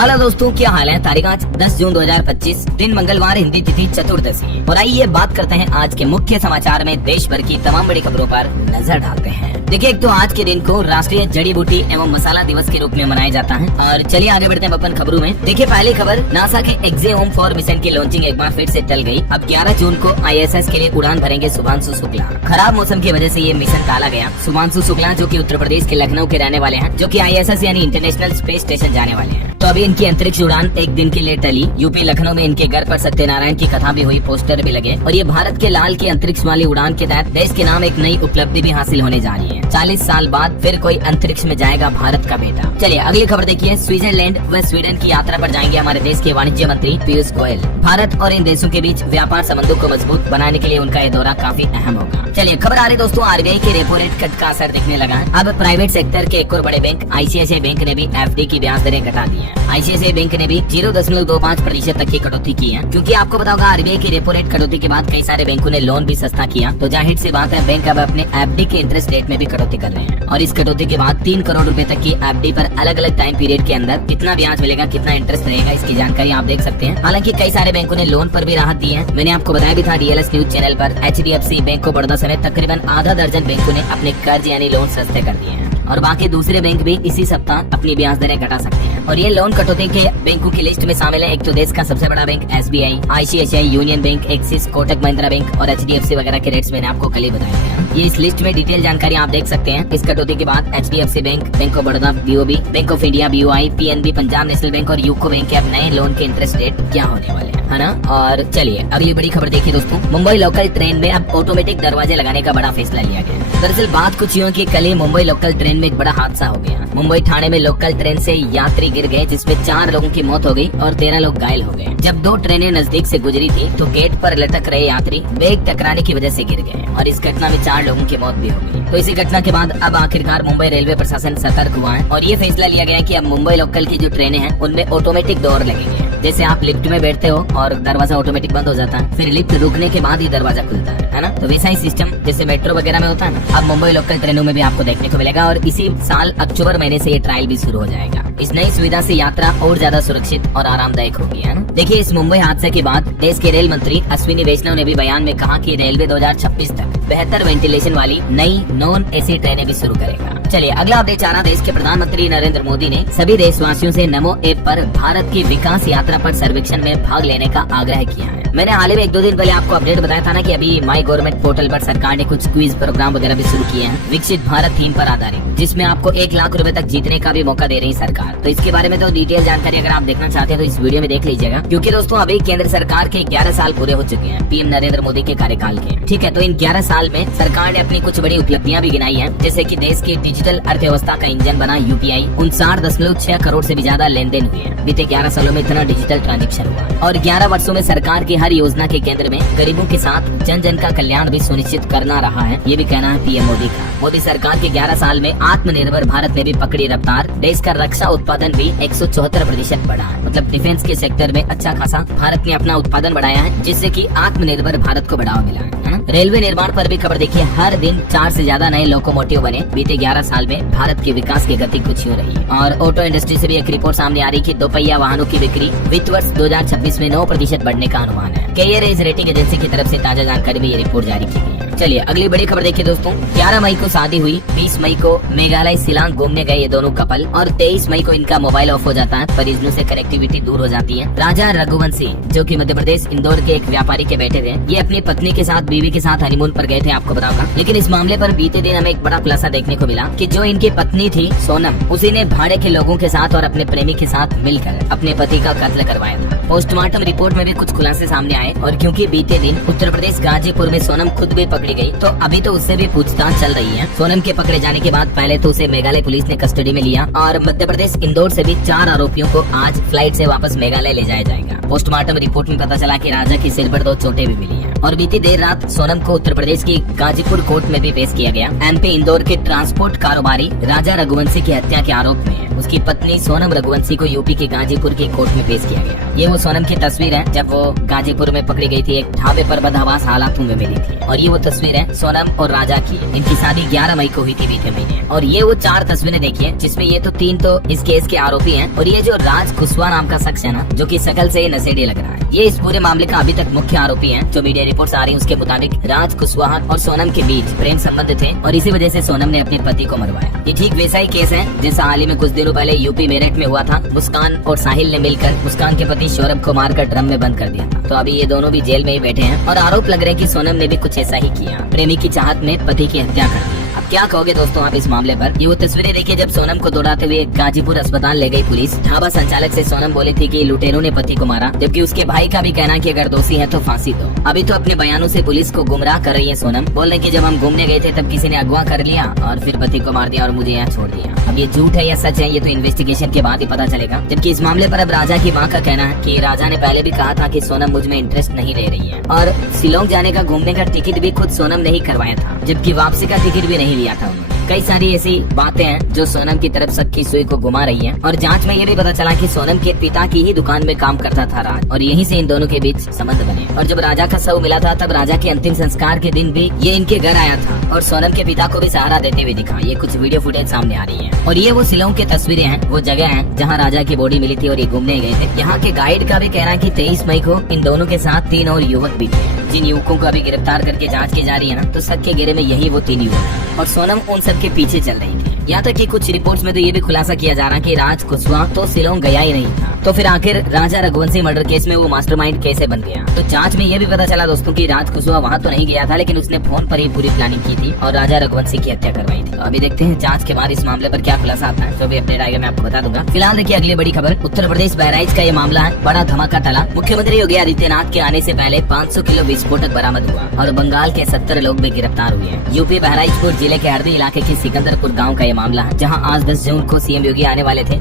Hello दोस्तों, क्या हाल है। तारीख आज 10 जून 2025, दिन मंगलवार, हिंदी तिथि चतुर्दशी। और आइए बात करते हैं आज के मुख्य समाचार में देश भर की तमाम बड़ी खबरों पर नजर डालते हैं। देखिए, एक तो आज के दिन को राष्ट्रीय जड़ी बूटी एवं मसाला दिवस के रूप में मनाया जाता है। और चलिए आगे बढ़ते हैं अपन खबरों में। देखिए, पहली खबर, नासा के एक्सोहोम 4 मिशन की लॉन्चिंग एक बार फिर से टल गई। अब 11 जून को ISS के लिए उड़ान भरेंगे शुभांशु शुक्ला। खराब मौसम की वजह से ये मिशन टाला गया। शुभांशु शुक्ला जो कि उत्तर प्रदेश के लखनऊ के रहने वाले हैं, जो कि ISS यानी इंटरनेशनल स्पेस स्टेशन जाने वाले हैं, तो अभी इनकी अंतरिक्ष उड़ान एक दिन के लिए टली। यूपी लखनऊ में इनके घर पर सत्यनारायण की कथा भी हुई, पोस्टर भी लगे। और ये भारत के लाल की अंतरिक्ष वाली उड़ान के तहत देश के नाम एक नई उपलब्धि भी हासिल होने जा रही है। 40 साल बाद फिर कोई अंतरिक्ष में जाएगा भारत का बेटा। चलिए अगली खबर देखिए। स्विट्जरलैंड व स्वीडन की यात्रा पर जाएंगे हमारे देश के वाणिज्य मंत्री पीयूष गोयल। भारत और इन देशों के बीच व्यापार संबंधों को मजबूत बनाने के लिए उनका ये दौरा काफी अहम होगा। चलिए खबर आ रही दोस्तों, RBI के रेपो रेट कट का असर दिखने लगा है। अब प्राइवेट सेक्टर के एक और बड़े बैंक ICICI बैंक ने भी FD की ब्याज दरें घटा दी है। ICICI बैंक ने भी 0.25% तक की कटौती की है, क्योंकि आपको पता होगा RBI की रेपो रेट कटौती के बाद कई सारे बैंकों ने लोन भी सस्ता किया। तो जाहिर सी बात है, बैंक अब अपने FD के इंटरेस्ट रेट में भी कटौती कर रहे हैं। और इस कटौती के बाद 3 करोड़ रुपए तक की FD पर अलग अलग टाइम पीरियड के अंदर कितना ब्याज मिलेगा, कितना इंटरेस्ट रहेगा, इसकी जानकारी आप देख सकते हैं। हालांकि कई सारे बैंकों ने लोन पर भी राहत दी है। मैंने आपको बताया भी था DLS न्यूज चैनल पर, HDFC बैंक को बड़ौदा समेत तकरीबन आधा दर्जन बैंकों ने अपने कर्ज यानी लोन सस्ते कर दिए हैं। और बाकी दूसरे बैंक भी इसी सप्ताह अपनी ब्याज दरें घटा सकते हैं। और ये लोन कटौती के बैंकों की लिस्ट में शामिल है। एक तो देश का सबसे बड़ा bank SBI, ICICI, union bank, axis, Kotak Mahindra bank और HDFC वगैरह के रेट्स मैंने आपको कल ही बताया है। ये इस लिस्ट में डिटेल जानकारी आप देख सकते हैं। इस कटौती के बाद HDFC bank, bank of Baroda BOB, bank of India BOI, PNB, Punjab national bank और यूको बैंक के अब नए लोन के इंटरेस्ट रेट क्या होने वाले हैं, है ना। और चलिए अगली बड़ी खबर देखिए दोस्तों। मुंबई लोकल ट्रेन में अब ऑटोमेटिक दरवाजे लगाने का बड़ा फैसला लिया गया। दरअसल बात कुछ यूँ की कल ही मुंबई लोकल ट्रेन में एक बड़ा हादसा हो गया। मुंबई ठाणे में लोकल ट्रेन से यात्री गिर गए, जिसमें 4 लोगों की मौत हो गई और 13 लोग घायल हो गए। जब 2 ट्रेनें नजदीक से गुजरी थी तो गेट पर लटक रहे यात्री वेग टकराने की वजह से गिर गए और इस घटना में 4 लोगों की मौत भी हो गई। तो इसी घटना के बाद अब आखिरकार मुंबई रेलवे प्रशासन सतर्क हुआ है और ये फैसला लिया गया कि अब मुंबई लोकल की जो ट्रेनें हैं उनमें ऑटोमेटिक डोर लगेंगे। जैसे आप लिफ्ट में बैठते हो और दरवाजा ऑटोमेटिक बंद हो जाता है, फिर लिफ्ट रुकने के बाद ही दरवाजा खुलता है ना। तो वैसा ही सिस्टम जैसे मेट्रो वगैरह में होता है ना, अब मुंबई लोकल ट्रेनों में भी आपको देखने को मिलेगा। और इसी साल अक्टूबर महीने से ये ट्रायल भी शुरू हो जाएगा। इस नई सुविधा से यात्रा और ज्यादा सुरक्षित और आरामदायक होगी, है ना। देखिए, इस मुंबई हादसे के बाद देश के रेल मंत्री अश्विनी वैष्णव ने भी बयान में कहा कि रेलवे 2026 तक बेहतर वेंटिलेशन वाली नई नॉन AC ट्रेनें भी शुरू करेगा। चलिए अगला अपडेट आ रहा। देश के प्रधानमंत्री नरेंद्र मोदी ने सभी देशवासियों से नमो ऐप पर भारत की विकास यात्रा पर सर्वेक्षण में भाग लेने का आग्रह किया है। मैंने हाल ही में 1-2 दिन पहले आपको अपडेट बताया था ना कि अभी माई गवर्नमेंट पोर्टल पर सरकार ने कुछ क्विज प्रोग्राम वगैरह भी शुरू किए हैं, विकसित भारत थीम पर आधारित, जिसमें आपको 1 लाख रुपए तक जीतने का भी मौका दे रही सरकार। तो इसके बारे में तो डिटेल जानकारी अगर आप देखना चाहते हैं तो इस वीडियो में देख लीजिएगा, क्योंकि दोस्तों अभी केंद्र सरकार के 11 साल पूरे हो चुके हैं PM नरेंद्र मोदी के कार्यकाल के। ठीक है, तो इन 11 साल में सरकार ने अपनी कुछ बड़ी उपलब्धियां भी गिनाई है, जैसे कि देश की डिजिटल अर्थव्यवस्था का इंजन बना UPI। 59.6 करोड़ से भी ज्यादा लेन देन हुए हैं। बीते 11 सालों में इतना डिजिटल ट्रांजेक्शन हुआ और 11 वर्षों में सरकार की हर योजना के केंद्र में गरीबों के साथ जन जन का कल्याण भी सुनिश्चित करना रहा है। ये भी कहना है PM मोदी का। मोदी सरकार के 11 साल में आत्मनिर्भर भारत में भी पकड़ी रफ्तार। देश का रक्षा उत्पादन भी 174% बढ़ा है। मतलब डिफेंस के सेक्टर में अच्छा खासा भारत ने अपना उत्पादन बढ़ाया है, जिससे कि आत्मनिर्भर भारत को बढ़ावा मिला है ना। रेलवे निर्माण पर भी खबर देखिए। हर दिन 4 से ज्यादा नए लोकोमोटिव बने। बीते 11 साल में भारत के विकास की गति कुछ यूं रही है। और ऑटो इंडस्ट्री से भी एक रिपोर्ट सामने आ रही कि 2 पहिया वाहनों की बिक्री वित्त वर्ष 2026 में 9% बढ़ने का अनुमान है। कैरियर रेटिंग एजेंसी की तरफ से ताजा जानकारी में ये रिपोर्ट जारी की गई है। चलिए अगली बड़ी खबर देखिए दोस्तों। 11 मई को शादी हुई, 20 मई को मेघालय शिलांग घूमने गए ये दोनों कपल और 23 मई को इनका मोबाइल ऑफ हो जाता है। परिजनों से कनेक्टिविटी दूर हो जाती है। राजा रघुवंशी जो कि मध्य प्रदेश इंदौर के एक व्यापारी के बेटे थे, ये अपनी पत्नी के साथ, बीवी के साथ हनीमून पर गए थे, आपको बताऊंगा। लेकिन इस मामले पर बीते दिन हमें एक बड़ा खुलासा देखने को मिला कि जो इनकी पत्नी थी सोनम, उसी ने भाड़े के लोगों के साथ और अपने प्रेमी के साथ मिलकर अपने पति का कत्ल करवाया था। पोस्टमार्टम रिपोर्ट में भी कुछ खुलासे सामने आए और क्योंकि बीते दिन उत्तर प्रदेश गाजीपुर में सोनम खुद भी पकड़ी गई, तो अभी तो उससे भी पूछताछ चल रही है। सोनम के पकड़े जाने के बाद पहले तो उसे मेघालय पुलिस ने कस्टडी में लिया और मध्य प्रदेश इंदौर से भी 4 आरोपियों को आज फ्लाइट से वापस मेघालय ले जाया जाएगा। पोस्टमार्टम रिपोर्ट में पता चला कि राजा की सिर पर 2 चोटें भी मिली हैं। और बीती देर रात सोनम को उत्तर प्रदेश की गाजीपुर कोर्ट में भी पेश किया गया। MP इंदौर के ट्रांसपोर्ट कारोबारी राजा रघुवंशी की हत्या के आरोप में उसकी पत्नी सोनम रघुवंशी को यूपी के गाजीपुर की कोर्ट में पेश किया गया। ये वो सोनम की तस्वीर है जब वो गाजीपुर में पकड़ी गई थी, एक ढाबे पर बदहवास हालातों में मिली थी। और ये वो तस्वीर है सोनम और राजा की। इनकी शादी 11 मई को हुई थी बीते महीने। और ये वो 4 तस्वीरें देखिए जिसमें ये तो 3 तो इस केस के आरोपी हैं और ये जो राज कुशवाहा नाम का शख्स है ना, जो कि शकल से नशेड़ी लग रहा है, ये इस पूरे मामले का अभी तक मुख्य आरोपी है। जो मीडिया रिपोर्ट्स आ रही है उसके मुताबिक राज कुशवाहा और सोनम के बीच प्रेम संबंध थे और इसी वजह से सोनम ने अपने पति को मरवाया। ये ठीक वैसा ही केस है जैसा हाल ही में कुछ दिनों पहले यूपी मेरठ में हुआ था। मुस्कान और साहिल ने मिलकर मुस्कान के पति सौरभ को मारकर ड्रम में बंद कर दिया था। तो अभी ये दोनों भी जेल में ही बैठे हैं और आरोप लग रहे हैं कि सोनम ने भी कुछ ऐसा ही किया, प्रेमी की चाहत में पति की हत्या कर दी। अब क्या कहोगे दोस्तों आप इस मामले पर? ये वो तस्वीरें देखिए जब सोनम को दौड़ाते हुए गाजीपुर अस्पताल ले गई पुलिस। ढाबा संचालक से सोनम बोली थी कि लुटेरों ने पति को मारा, जबकि उसके भाई का भी कहना है कि अगर दोषी है तो फांसी दो। अभी तो अपने बयानों से पुलिस को गुमराह कर रही है सोनम। बोल रहे कि जब हम घूमने गए थे तब किसी ने अगवा कर लिया और फिर पति को मार दिया और मुझे यहाँ छोड़ दिया। अब ये झूठ है या सच है ये तो इन्वेस्टिगेशन के बाद ही पता चलेगा। जबकि इस मामले पर अब राजा की मां का कहना है कि राजा ने पहले भी कहा था कि सोनम मुझ में इंटरेस्ट नहीं ले रही है और शिलोंग जाने का घूमने का टिकट भी खुद सोनम ने ही करवाया था, जबकि वापसी का टिकट भी नहीं लिया था उन्होंने। कई सारी ऐसी बातें हैं जो सोनम की तरफ शक की सुई को घुमा रही है। और जांच में ये भी पता चला कि सोनम के पिता की ही दुकान में काम करता था राज और यहीं से इन दोनों के बीच संबंध बने। और जब राजा का शव मिला था तब राजा के अंतिम संस्कार के दिन भी ये इनके घर आया था और सोनम के पिता को भी सहारा देते हुए दिखा। ये कुछ वीडियो फुटेज सामने आ रही है। और ये वो शिलोंग की तस्वीरें हैं, वो जगह है जहाँ राजा की बॉडी मिली थी और ये घूमने गए थे। यहाँ के गाइड का भी कहना है कि 23 मई को इन दोनों के साथ 3 और युवक भी थे। जिन युवकों को अभी गिरफ्तार करके जांच की जा रही है ना, तो शक के घेरे में यही वो 3 युवक हैं और सोनम उन सब के पीछे चल रही थी। यहाँ तक कि कुछ रिपोर्ट्स में तो ये भी खुलासा किया जा रहा है कि राज कुशवाहा तो शिलोंग गया ही नहीं था। तो फिर आखिर राजा रघुवंशी मर्डर केस में वो मास्टरमाइंड कैसे बन गया? तो जांच में ये भी पता चला दोस्तों कि राज कुशवाहा वहाँ तो नहीं गया था, लेकिन उसने फोन पर ही पूरी प्लानिंग की थी और राजा रघुवंशी की हत्या करवाई थी। तो अभी देखते हैं जांच के बाद इस मामले पर क्या खुलासा आता है, जो भी अपडेट आएगा मैं आपको बता दूंगा। फिलहाल देखिए अगली बड़ी खबर, उत्तर प्रदेश बहराइच का ये मामला है, बड़ा धमाका टला। मुख्यमंत्री योगी आदित्यनाथ के आने से पहले 500 किलो विस्फोटक बरामद हुआ और बंगाल के 70 लोग भी गिरफ्तार हुए हैं। यूपी बहराइचपुर जिले के हरदी इलाके के सिकंदरपुर गाँव का ये मामला है, जहाँ आज 10 जून को CM योगी आने वाले थे।